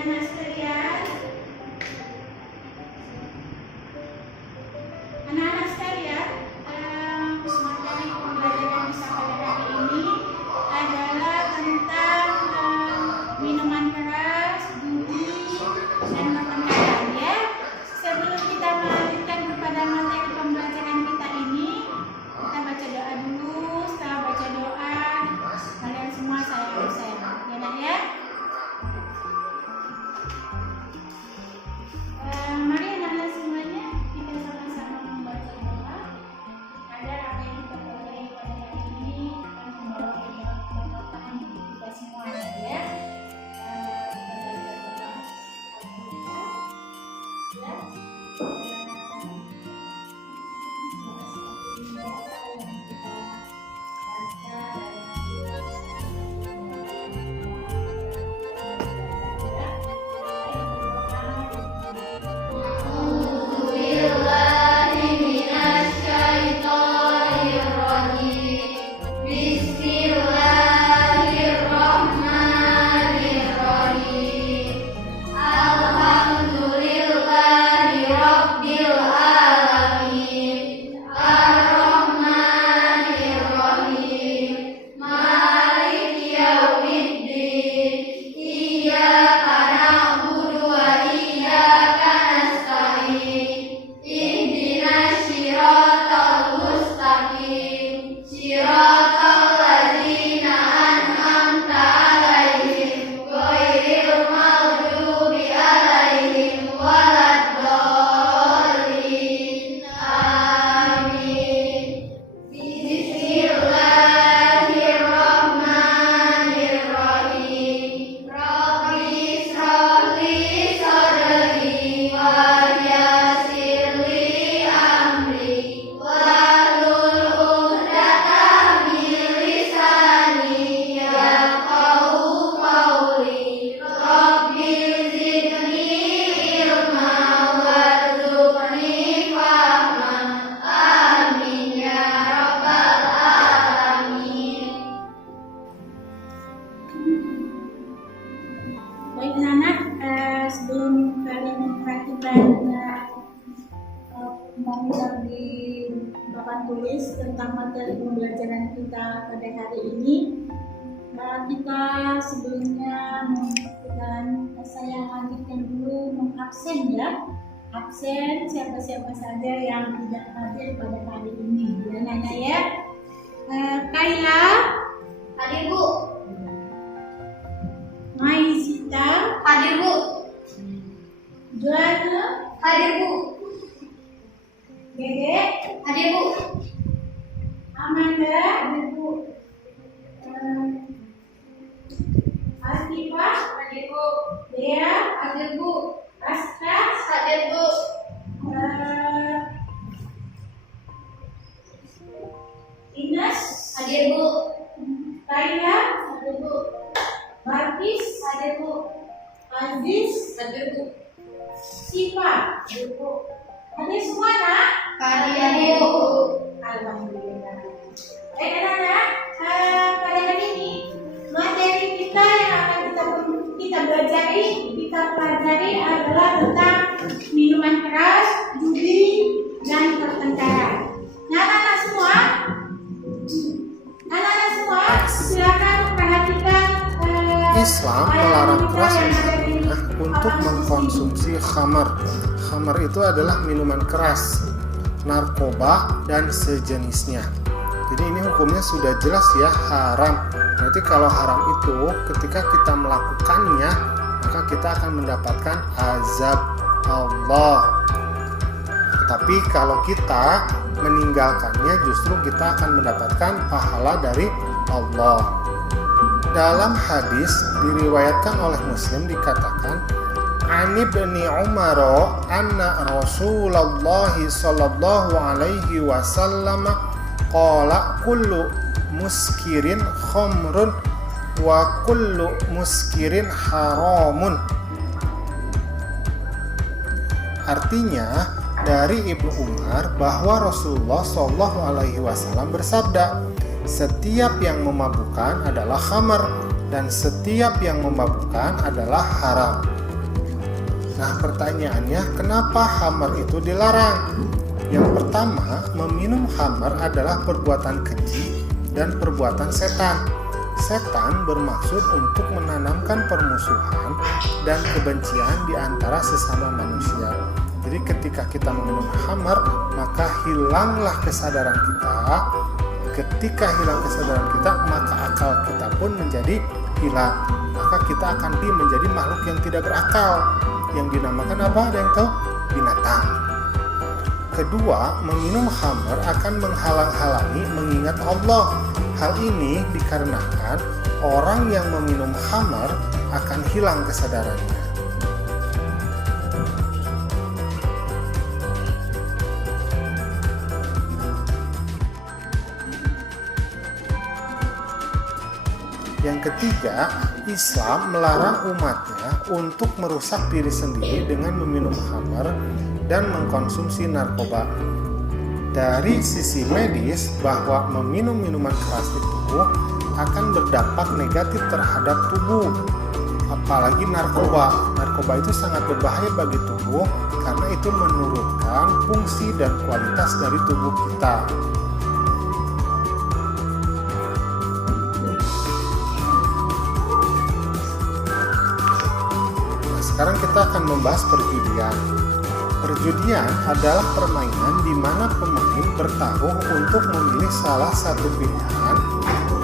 Anak-anak sekalian, materi pembelajaran kita pada hari ini adalah tentang minuman keras, judi, dan pertengkaran ya. Sebelum kita melanjutkan kepada materi pembelajaran kita ini, kita baca doa dulu. Setelah baca doa, kalian semua saya absen, ya nak ya. Mari anak-anak semuanya kita sama-sama membaca doa agar apa yang kita pelajari pada hari ini akan membawa keberkatan kita semuanya ya. Baik anak-anak, sebelum kalian memperhatikan monitor di papan tulis tentang materi pembelajaran kita pada hari ini, kita sebelumnya saya lanjutkan dulu mengabsen ya. Absen siapa-siapa saja yang tidak hadir pada hari ini, ya Nana ya. Kaila Hadir Bu. Maizita Hadir Bu. Joanna Hadir Bu. Dede Hadir Bu. Amanda hadir Bu. Asifah Hadir Bu. Dea Hadir Bu. Asta Hadir Bu. Ines Hadir Bu. Kaila Hadir Bu. Barkis Hadir Bu. Aziz Hadir Bu. Siva Hadir Bu. hadir semua nak? Hadir Bu. Alhamdulillah. Baik anak-anak, pada hari ini materi kita yang akan kita pelajari adalah tentang minuman keras, judi, dan pertengkaran. Nah, anak-anak semua, silakan perhatikan. Islam melarang keras untuk mengkonsumsi khamar. Khamar itu adalah minuman keras, narkoba, dan sejenisnya. Jadi ini hukumnya sudah jelas ya, haram. Berarti kalau haram itu ketika kita melakukannya, maka kita akan mendapatkan azab Allah. Tetapi kalau kita meninggalkannya, justru kita akan mendapatkan pahala dari Allah. Dalam hadis diriwayatkan oleh Muslim dikatakan, Ani bin Umar anna Rasulullah sallallahu alaihi wasallam qala kullu muskirin khamrun wa kullu muskirin haramun. Artinya dari Ibnu Umar bahwa Rasulullah sallallahu alaihi wasallam bersabda, setiap yang memabukkan adalah khamar dan setiap yang memabukkan adalah haram. Nah, pertanyaannya, kenapa khamar itu dilarang? Yang pertama, meminum khamar adalah perbuatan keji dan perbuatan setan. Setan bermaksud untuk menanamkan permusuhan dan kebencian di antara sesama manusia. Jadi ketika kita meminum khamar, maka hilanglah kesadaran kita. Ketika hilang kesadaran kita, maka akal kita pun menjadi hilang. Maka kita akan menjadi makhluk yang tidak berakal, yang dinamakan apa? Ada yang tahu? Binatang. Kedua, meminum khamar akan menghalang-halangi mengingat Allah. Hal ini dikarenakan orang yang meminum khamar akan hilang kesadarannya. Yang ketiga, Islam melarang umatnya untuk merusak diri sendiri dengan meminum khamar dan mengkonsumsi narkoba. Dari sisi medis, bahwa meminum minuman keras itu akan berdampak negatif terhadap tubuh. Apalagi narkoba. Narkoba itu sangat berbahaya bagi tubuh karena itu menurunkan fungsi dan kualitas dari tubuh kita. Sekarang kita akan membahas perjudian. Perjudian adalah permainan di mana pemain bertaruh untuk memilih salah satu pilihan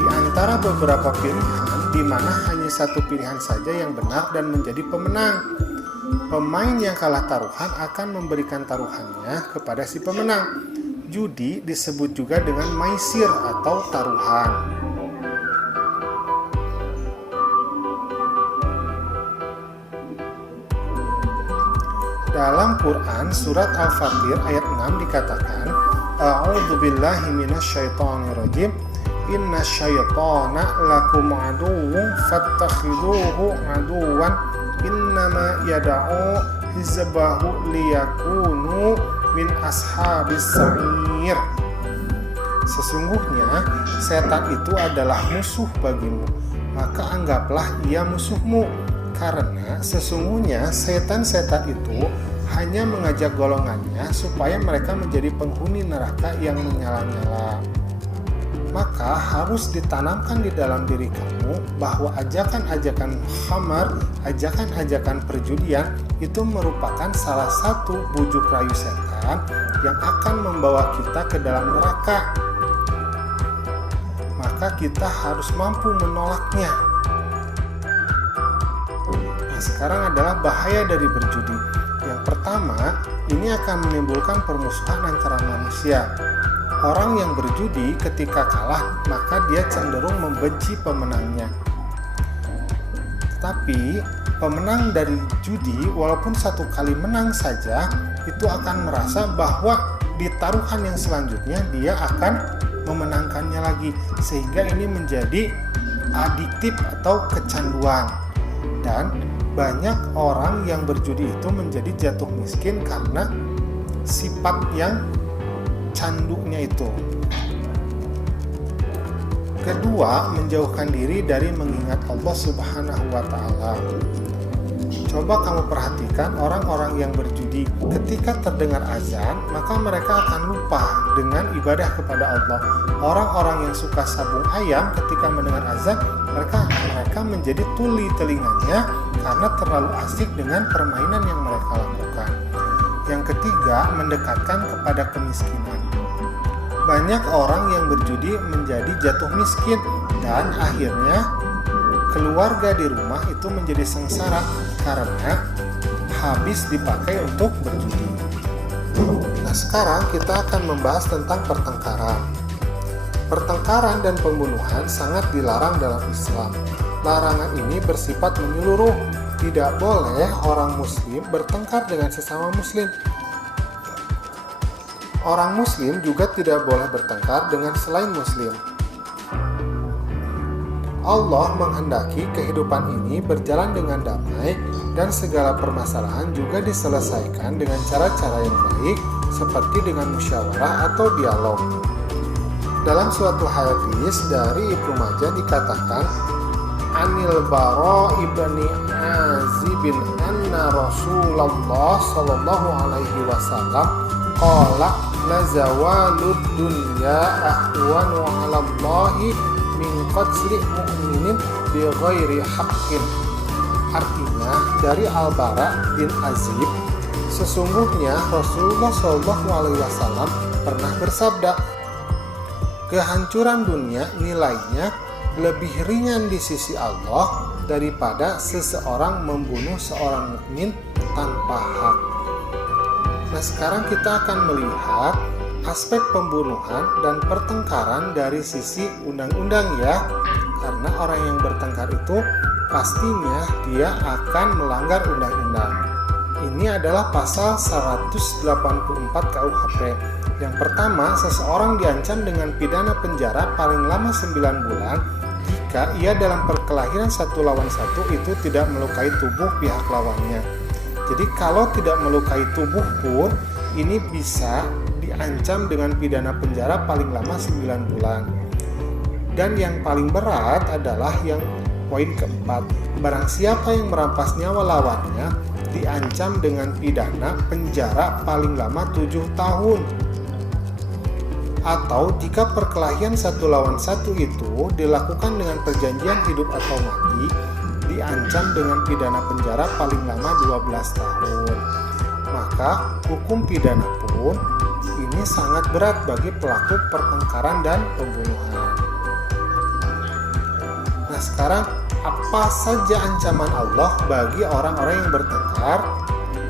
di antara beberapa pilihan, di mana hanya satu pilihan saja yang benar dan menjadi pemenang. Pemain yang kalah taruhan akan memberikan taruhannya kepada si pemenang. Judi disebut juga dengan maisir atau taruhan. Dalam Quran surat Al-Fatir ayat 6 dikatakan, A'udzubillahi minasyaitonirrajim. Innasyaitana lakum aduwwun fattakhiduhu aduwwan innama yad'u hizbahu liyakunu min ashabis sa'ir. Sesungguhnya setan itu adalah musuh bagimu, maka anggaplah ia musuhmu. Karena sesungguhnya setan-setan itu hanya mengajak golongannya supaya mereka menjadi penghuni neraka yang menyala-nyala. Maka harus ditanamkan di dalam diri kamu bahwa ajakan-ajakan khamar, ajakan-ajakan perjudian itu merupakan salah satu bujuk rayu setan yang akan membawa kita ke dalam neraka. Maka kita harus mampu menolaknya. Nah, sekarang adalah bahaya dari berjudi. Yang pertama, ini akan menimbulkan permusuhan antara manusia. Orang yang berjudi ketika kalah, maka dia cenderung membenci pemenangnya. Tetapi, pemenang dari judi walaupun satu kali menang saja, itu akan merasa bahwa di taruhan yang selanjutnya dia akan memenangkannya lagi. Sehingga ini menjadi adiktif atau kecanduan. Dan banyak orang yang berjudi itu menjadi jatuh miskin karena sifat yang candunya itu. Kedua, menjauhkan diri dari mengingat Allah Subhanahu wa Ta'ala. Coba kamu perhatikan orang-orang yang berjudi, ketika terdengar azan, maka mereka akan lupa dengan ibadah kepada Allah. Orang-orang yang suka sabung ayam, ketika mendengar azan, mereka menjadi tuli telinganya karena terlalu asik dengan permainan yang mereka lakukan. Yang ketiga, mendekatkan kepada kemiskinan. Banyak orang yang berjudi menjadi jatuh miskin dan akhirnya keluarga di rumah itu menjadi sengsara karena habis dipakai untuk berjudi. Nah, sekarang kita akan membahas tentang pertengkaran. Pertengkaran dan pembunuhan sangat dilarang dalam Islam. Larangan ini bersifat menyeluruh. Tidak boleh orang muslim bertengkar dengan sesama muslim. Orang muslim juga tidak boleh bertengkar dengan selain muslim. Allah menghendaki kehidupan ini berjalan dengan damai dan segala permasalahan juga diselesaikan dengan cara-cara yang baik seperti dengan musyawarah atau dialog. Dalam suatu hadis dari Ibnu Majah dikatakan, anil Bara ibni Azib anna Rasulullah sallallahu alaihi wasallam qala la zawalud dunya ahwanu 'ala Allahi min qatli mu'minin bi ghairi haqqin. Artinya dari Al-Bara bin Azib, sesungguhnya Rasulullah sallallahu alaihi wasallam pernah bersabda, kehancuran dunia nilainya lebih ringan di sisi Allah daripada seseorang membunuh seorang mukmin tanpa hak. Nah, sekarang kita akan melihat aspek pembunuhan dan pertengkaran dari sisi undang-undang ya. Karena orang yang bertengkar itu pastinya dia akan melanggar undang-undang. Ini adalah pasal 184 KUHP. Yang pertama, seseorang diancam dengan pidana penjara paling lama 9 bulan jika ia dalam perkelahian 1 lawan 1 itu tidak melukai tubuh pihak lawannya. Jadi kalau tidak melukai tubuh pun ini bisa diancam dengan pidana penjara paling lama 9 bulan. Dan yang paling berat adalah yang poin keempat. Barang siapa yang merampas nyawa lawannya diancam dengan pidana penjara paling lama 7 tahun. Atau jika perkelahian 1 lawan 1 itu dilakukan dengan perjanjian hidup atau mati, diancam dengan pidana penjara paling lama 12 tahun. Maka hukum pidana pun ini sangat berat bagi pelaku pertengkaran dan pembunuhan. Nah, sekarang apa saja ancaman Allah bagi orang-orang yang bertengkar?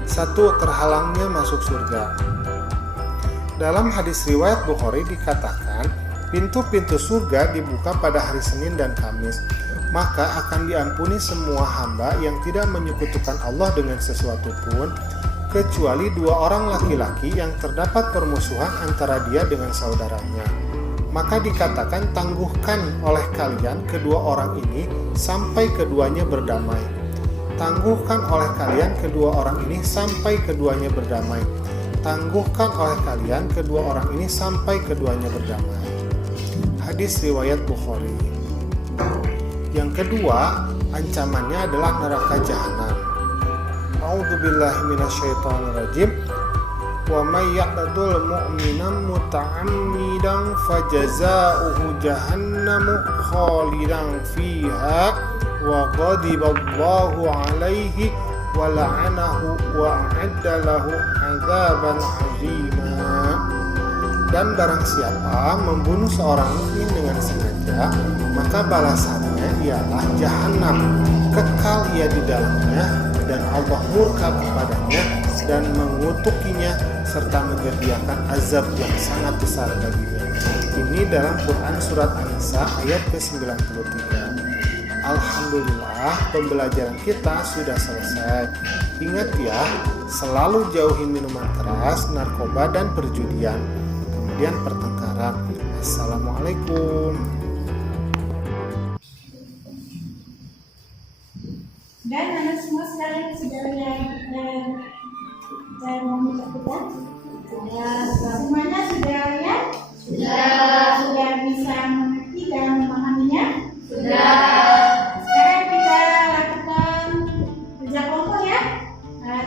1. Terhalangnya masuk surga. Dalam hadis riwayat Bukhari dikatakan, pintu-pintu surga dibuka pada hari Senin dan Kamis, maka akan diampuni semua hamba yang tidak menyekutukan Allah dengan sesuatu pun, kecuali 2 orang laki-laki yang terdapat permusuhan antara dia dengan saudaranya. Maka dikatakan, tangguhkan oleh kalian kedua orang ini sampai keduanya berdamai. Tangguhkan oleh kalian kedua orang ini sampai keduanya berdamai. Tangguhkan oleh kalian kedua orang ini sampai keduanya berdamai. Hadis riwayat Bukhari. Yang kedua, ancamannya adalah neraka jahanam. A'udzubillahi minasyaitonirrajim. Wa may yaqtul mu'minan muta'ammidan fajaza'uhu jahannamu khalidan fiha wa ghadiballahu 'alaihi wa la'anahu wa a'adda lahu 'adzaban 'azima. Dan barang siapa membunuh seorang mukmin dengan sengaja, maka balasannya ialah jahanam, kekal ia di dalamnya, dan Allah murka kepadanya dan mengutukinya serta menyediakan azab yang sangat besar baginya. Ini dalam Quran surat An-Nisa ayat ke-93. Alhamdulillah, pembelajaran kita sudah selesai. Ingat ya, selalu jauhi minuman keras, narkoba, dan perjudian. Kemudian pertengkaran. Assalamualaikum. Dan anak semua sekalian sudah saya mau mengucapkan semuanya sudah lihat? Sudah bisa mengerti dan memahaminya? Sekarang kita lakukan kerja kelompok ya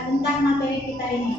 tentang materi kita ini.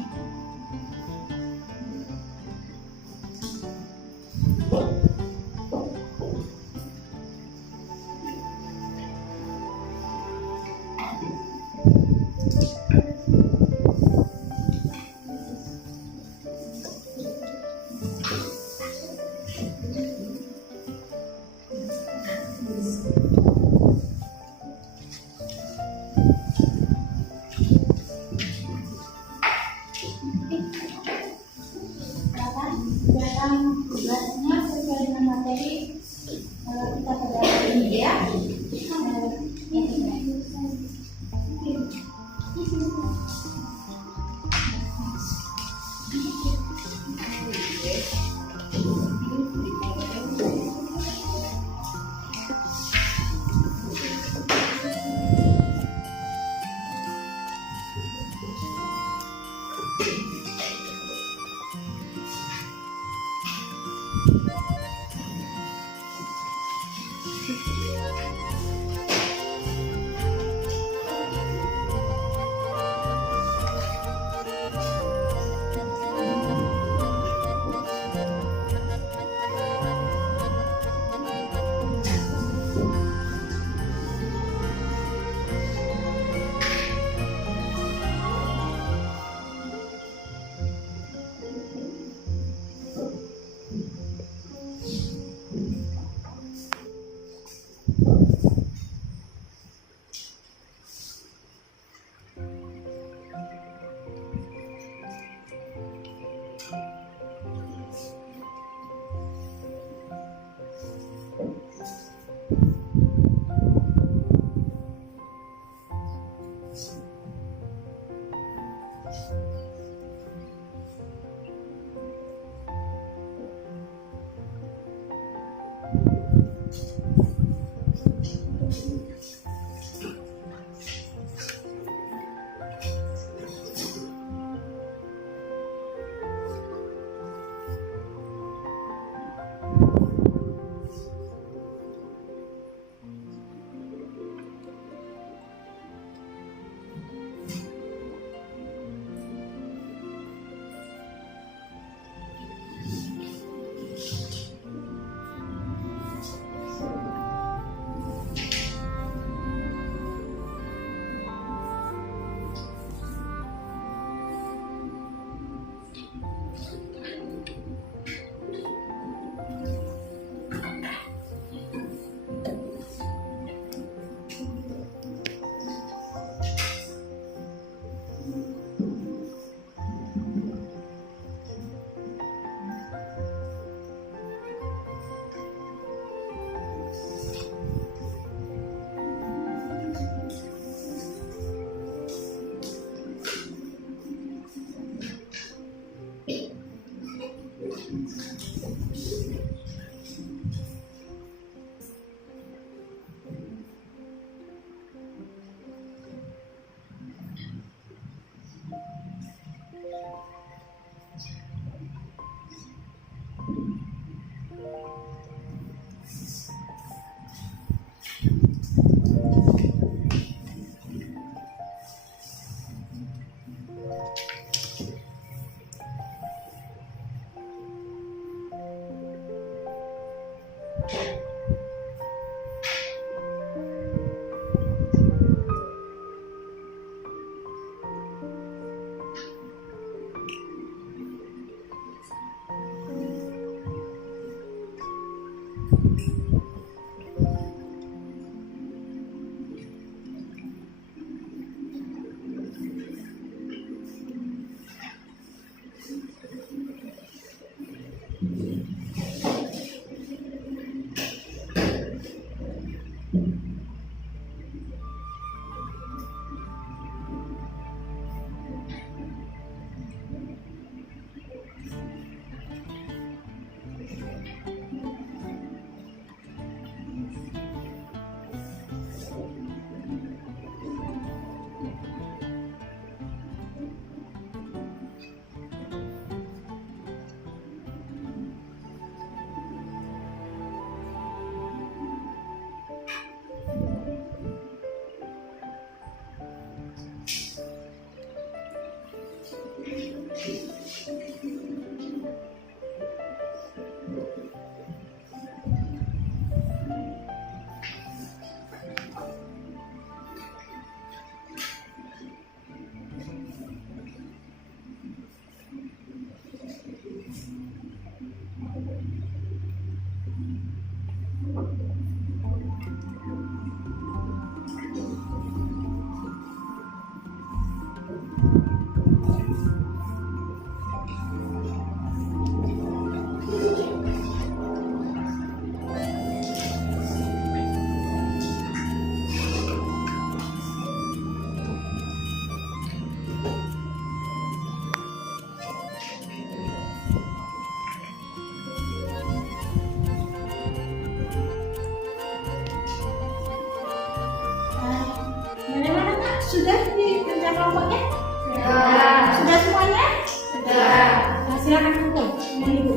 sudah dikerja kelompoknya? Sudah. Sudah semuanya? Sudah. Nah, silakan kumpul dengan ibu.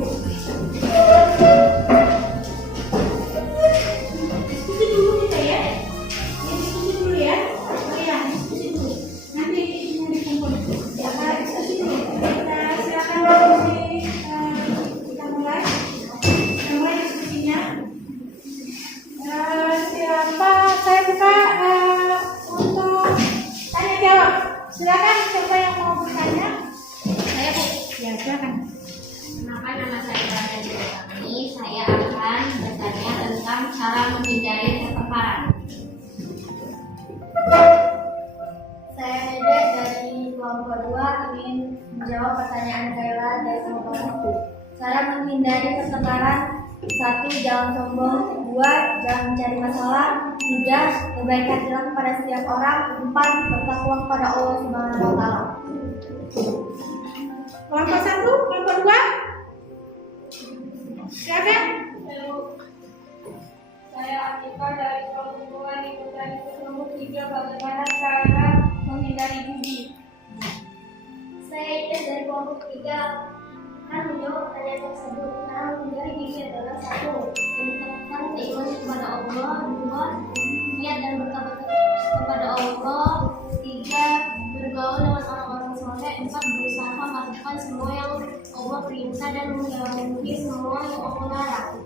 Diskusi dulu kita ya. Diskusi dulu ya. Oh ya, diskusi dulu. Nanti mau dikumpul. Ya, diskusi dulu. Kita silakan diskusi. Kita mulai. Kita mulai diskusinya. Siapa? Saya buka untuk tanya jawab. Silakan siapa yang mau bertanya? Saya Bu. Ya, silakan. Kenapa nama saya Rana Dewi? Saya akan bertanya tentang cara menghindari pertengkaran. Saya Dede dari kelompok 2 ingin menjawab pertanyaan Kayla dari kelompok 1. Cara menghindari pertengkaran: 1. Jangan sombong. 2. Jangan mencari masalah. 3. Kebaikan hilang pada setiap orang. 4. Bertakwa kepada Allah Subhanahu wa Ta'ala. Kelompok 1, kelompok 2. Silakan. Saya Atika dari kelompok 2 ikutan kelompok 3. Bagaimana cara menghindari judi? Saya Ida dari kelompok 3 akan menjawab pertanyaan tersebut. Cara menghindari judi adalah 1. Menetapkan keimanan kepada Allah. 2. Niat dan bertobat kepada Allah. 3. Bergaul dengan orang-orang soleh. 4. Berusaha melakukan semua yang Allah perintah dan menjauhi semua yang Allah larang.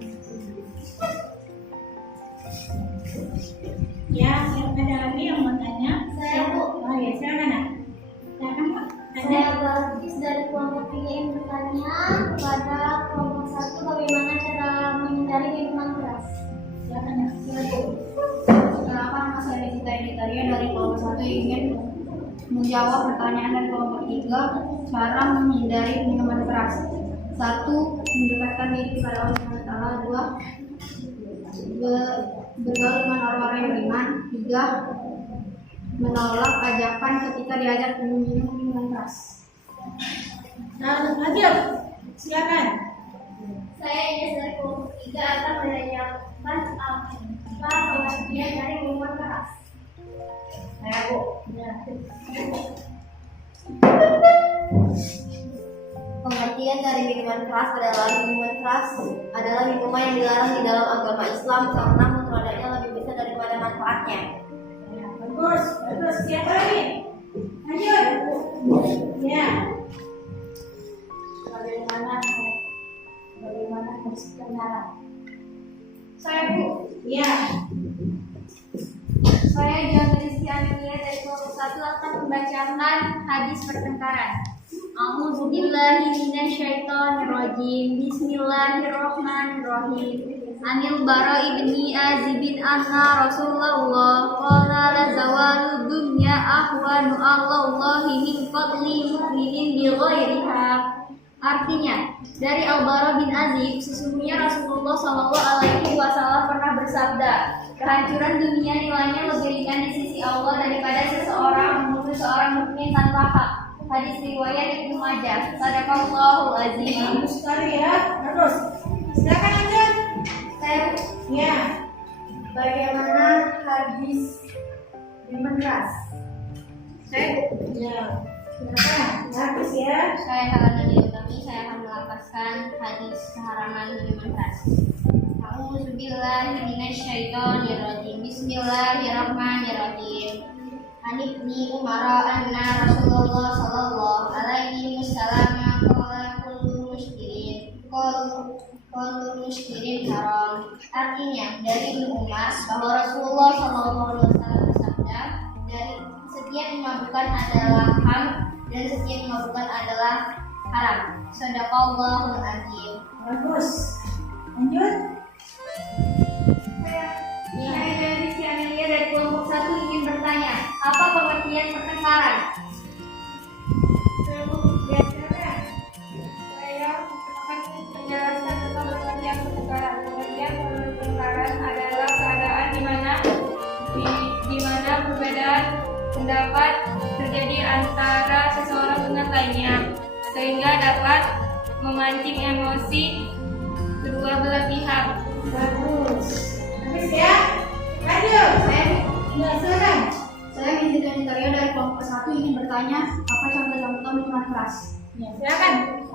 Ya, ada lagi yang mau tanya? Saya, Bu. Oh ya, silakan Nak. Silakan Pak. Saya Balkis dari kelompok 3 yang bertanya kepada kelompok 1 bagaimana cara menghindari minuman keras. Silakan Nak. Kenapa nama saya Nikita Editaria dari kelompok 1 ingin menjawab pertanyaan dari kelompok 3 cara menghindari minuman keras. 1. Mendekatkan diri kepada Allah Subhanahu wa Ta'ala. 2. Bergaul dengan orang-orang yang beriman. 3. Menolak ajakan ketika diajak minum minuman keras. Nah, lanjut. Silakan. Saya Ines dari kelompok 3 akan menanyakan apa pengertian dari minuman keras. Saya Bu. Ya. Pengertian dari minuman keras adalah minuman yang dilarang di dalam agama Islam karena mudaratnya lebih besar daripada manfaatnya. Ya, bagus. Bagus. Siapa lagi? Lanjut. Ya. Bagaimana harus kenalan? Saya Bu. Ya. Saya Jagristi Amelia dari kelompok 1 akan membacakan hadis pertengkaran. A'udzubillahi minasyaitonirrajim. Bismillahirrahmanirrahim. Anil Bara ibni Azibin anna Rasulullah qala la zawalu dunya ahwanu Allahi min fadli mu'minin bi ghairiha. Artinya, dari Al-Bara bin Azib, sesungguhnya Rasulullah SAW pernah bersabda, kehancuran dunia nilainya lebih ringan di sisi Allah daripada seseorang membunuh seorang mukmin tanpa hak. Hadis riwayat Ibnu Majah. Shadaqallahul azim. Bagus sekali ya. Bagus. Silakan lanjut. Saya Ya. bagaimana hadis minuman keras? Saya ya. Silakan. Bagus ya. Saya Helena Utami, saya akan melafazkan hadis keharaman minuman keras. A'udzubillahi minasyaitonirrajim. Bismillahirrahmanirrahim. Ibni Umar anna Rasulullah sallallahu alaihi wasallam qala kullu muskirin haram. Artinya, dari Ibnu Umar bahwa Rasulullah sallallahu alaihi wasallam bersabda, dari setiap memabukan adalah ham dan setiap memabukan adalah haram. Shadaqallahul azim. Bagus. Lanjut. Saya Jagristi Amelia dari kelompok 1 ingin bertanya, apa pengertian pertengkaran? Ya, silakan. Saya akan menjelaskan tentang pengertian pertengkaran. Pengertian pertengkaran adalah keadaan di mana perbedaan pendapat terjadi antara seseorang dengan lainnya, sehingga dapat memancing emosi kedua belah pihak. Bagus. Habis ya. Lanjut. Ya, silakan. Saya Mizika Nitario dari kelompok 1 ingin bertanya apa contoh-contoh minuman keras. Ya, silakan.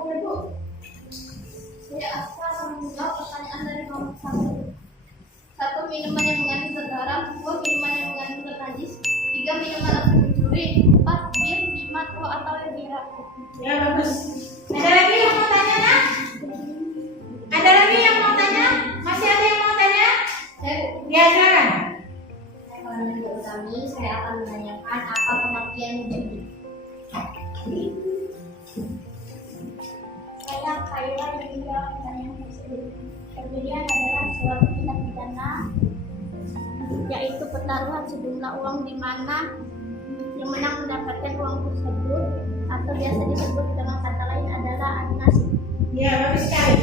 Saya akan menjawab pertanyaan dari kelompok 1. 1. Minuman yang mengandung zat garam. 2. Minuman yang mengandung zat najis. 3. Minuman rasa mencuri. 4. Bir, 5. Tua atau bira. Ya, bagus. Ada lagi yang mau tanya, Nak? Ada lagi yang mau tanya? Masih ada yang mau tanya? Ya, silakan. Saya Nadia Utami, saya akan menanyakan apa pengertian judi. Saya Khairul yang menjawab pertanyaan tersebut. Perjudian adalah suatu tindak pidana, yaitu pertaruhan sejumlah uang di mana yang menang mendapatkan uang tersebut, atau biasa disebut dengan kata lain adalah adu-nasib. Ya, bagus sekali.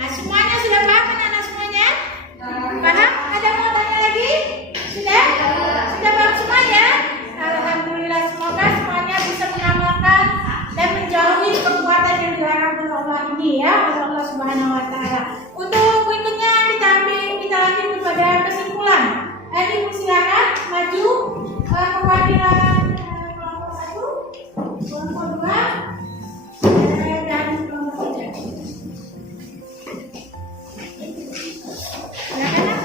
Nah, semuanya sudah paham, anak-anak semuanya? Paham? Ada mau tanya lagi? Sudah? Sudah paham semua ya? Alhamdulillah, semoga semuanya bisa mengamalkan dan menjauhi perbuatan yang dilarang oleh Allah ini ya, oleh Allah Subhanahu wa taala. Untuk berikutnya kita lanjut kepada kesimpulan. Ibu silakan maju kewakilan kelompok 1, kelompok 2, dan kelompok 3. Silakan, Nak.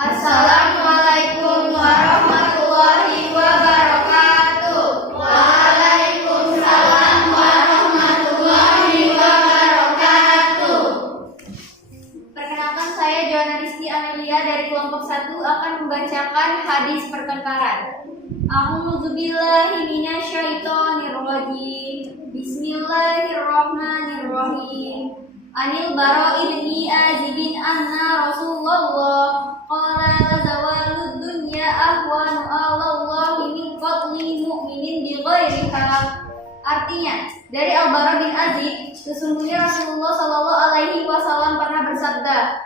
Assalamualaikum warahmatullahi wabarakatuh. Waalaikumsalam warahmatullahi wabarakatuh. Perkenalkan, saya Joanna Rizky Amelia dari kelompok 1 akan membacakan hadis pertengkaran. A'udzubillahi minasyaitonirrajim. Bismillahirrahmanirrahim. Anil Bara ibni Azibin anna Rasulullah qala la zawalud dunya ahwanu alallahi min qatli mu'minin bi ghairi haq. Artinya, dari Al-Bara bin Azib, sesungguhnya Rasulullah Shallallahu Alaihi Wasallam pernah bersabda,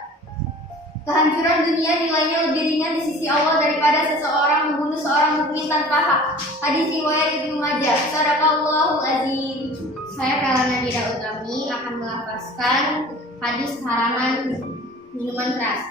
kehancuran dunia nilainya lebih ringan di sisi Allah daripada seseorang membunuh seorang mukmin tanpa hak. Hadis riwayat Ibnu Majah. Shadaqallahul azim. Saya Felana Nadia Utami akan melafazkan hadis larangan minuman keras.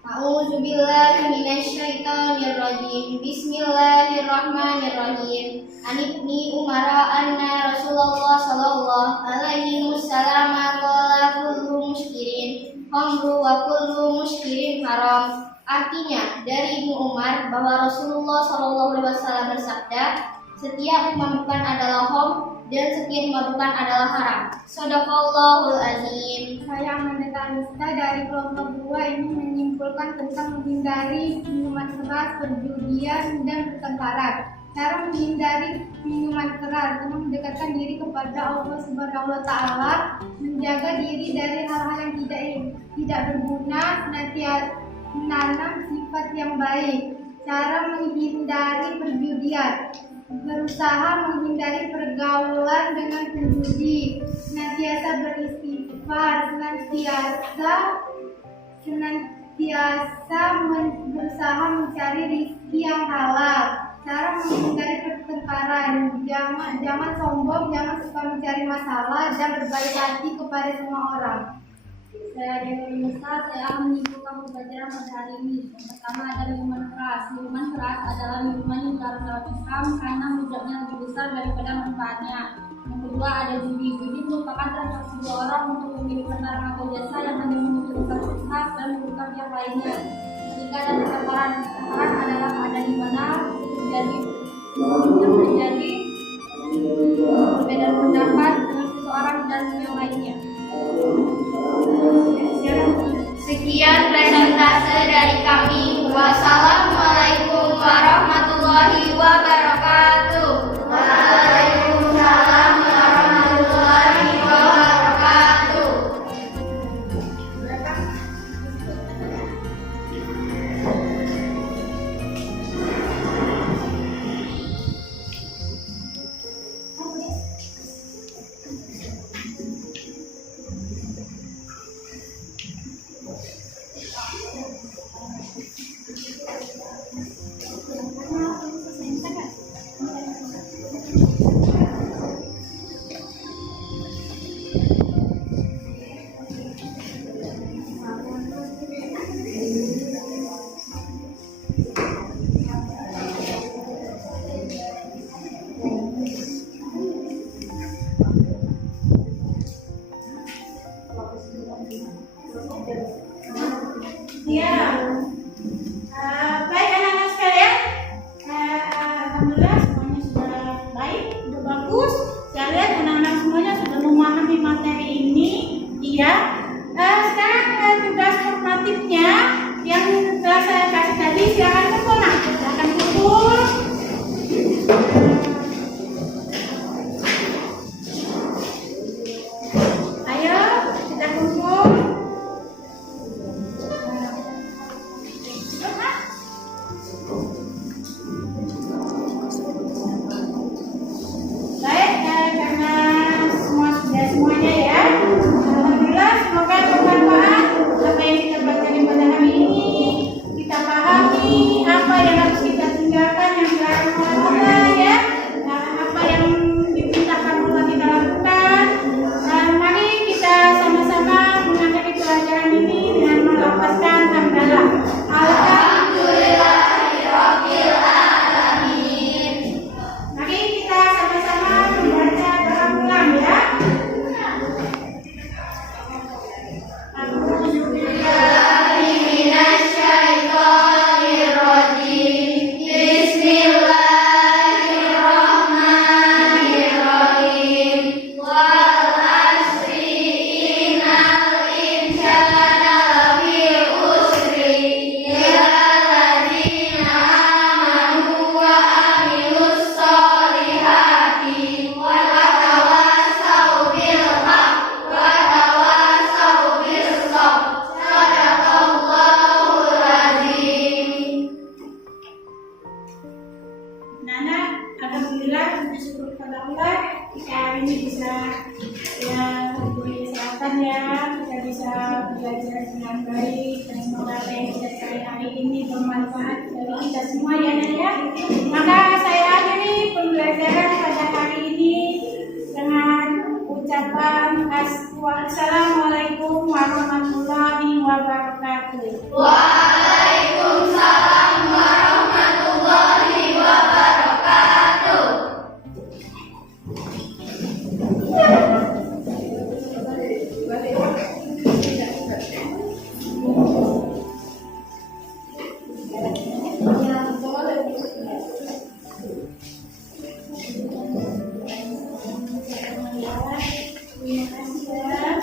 A'udzubillahi minasyaitonirrajim. Bismillahirrahmanirrahim. An Ibni Umar anna Rasulullah sallallahu alaihi wasallam qala kullu muskirin khamru wa kullu muskirin haram. Artinya, dari Ibnu Umar bahwa Rasulullah sallallahu alaihi wasallam bersabda, setiap pemabukkan adalah khamr dan setiap pemabukkan adalah haram. Shadaqallahul azim. Saya Amanda Anista dari kelompok 2 ini menyimpulkan tentang menghindari minuman keras, perjudian, dan pertengkaran. Cara menghindari minuman keras dengan mendekatkan diri kepada Allah Subhanahu wa taala, menjaga diri dari hal-hal yang tidak berguna, senantiasa menanam sifat yang baik. Cara menghindari perjudian, berusaha menghindari pergaulan dengan penjudi, senantiasa beristighfar, senantiasa berusaha mencari rezeki yang halal. Cara menghindari pertengkaran, jangan sombong, jangan suka mencari masalah, dan berbaik hati kepada semua orang. Saya Dewi Nisa, saya akan menyimpulkan pembelajaran pada hari ini. Yang pertama ada minuman keras. Minuman keras adalah minuman yang dilarang dalam Islam karena mudaratnya lebih besar daripada manfaatnya. Yang kedua ada judi. Judi merupakan transaksi dua orang untuk memiliki barang atau jasa yang hanya menunjukkan hak dan merugikan yang lainnya. Ketiga ada pertengkaran. Pertengkaran adalah keadaan di mana terjadi perbedaan pendapat dengan seseorang dan yang lainnya. Sekian presentase dari kami. Wassalamualaikum warahmatullahi wabarakatuh. Waalaikumsalam warahmatullahi wabarakatuh. yang baik dan semoga apa yang kita cari hari ini bermanfaat bagi kita semua ya Nak ya. Maka saya akhiri pembelajaran pada hari ini dengan ucapan Assalamualaikum warahmatullahi wabarakatuh. Waalaikumsalam warahmatullahi wabarakatuh. Terima kasih ya.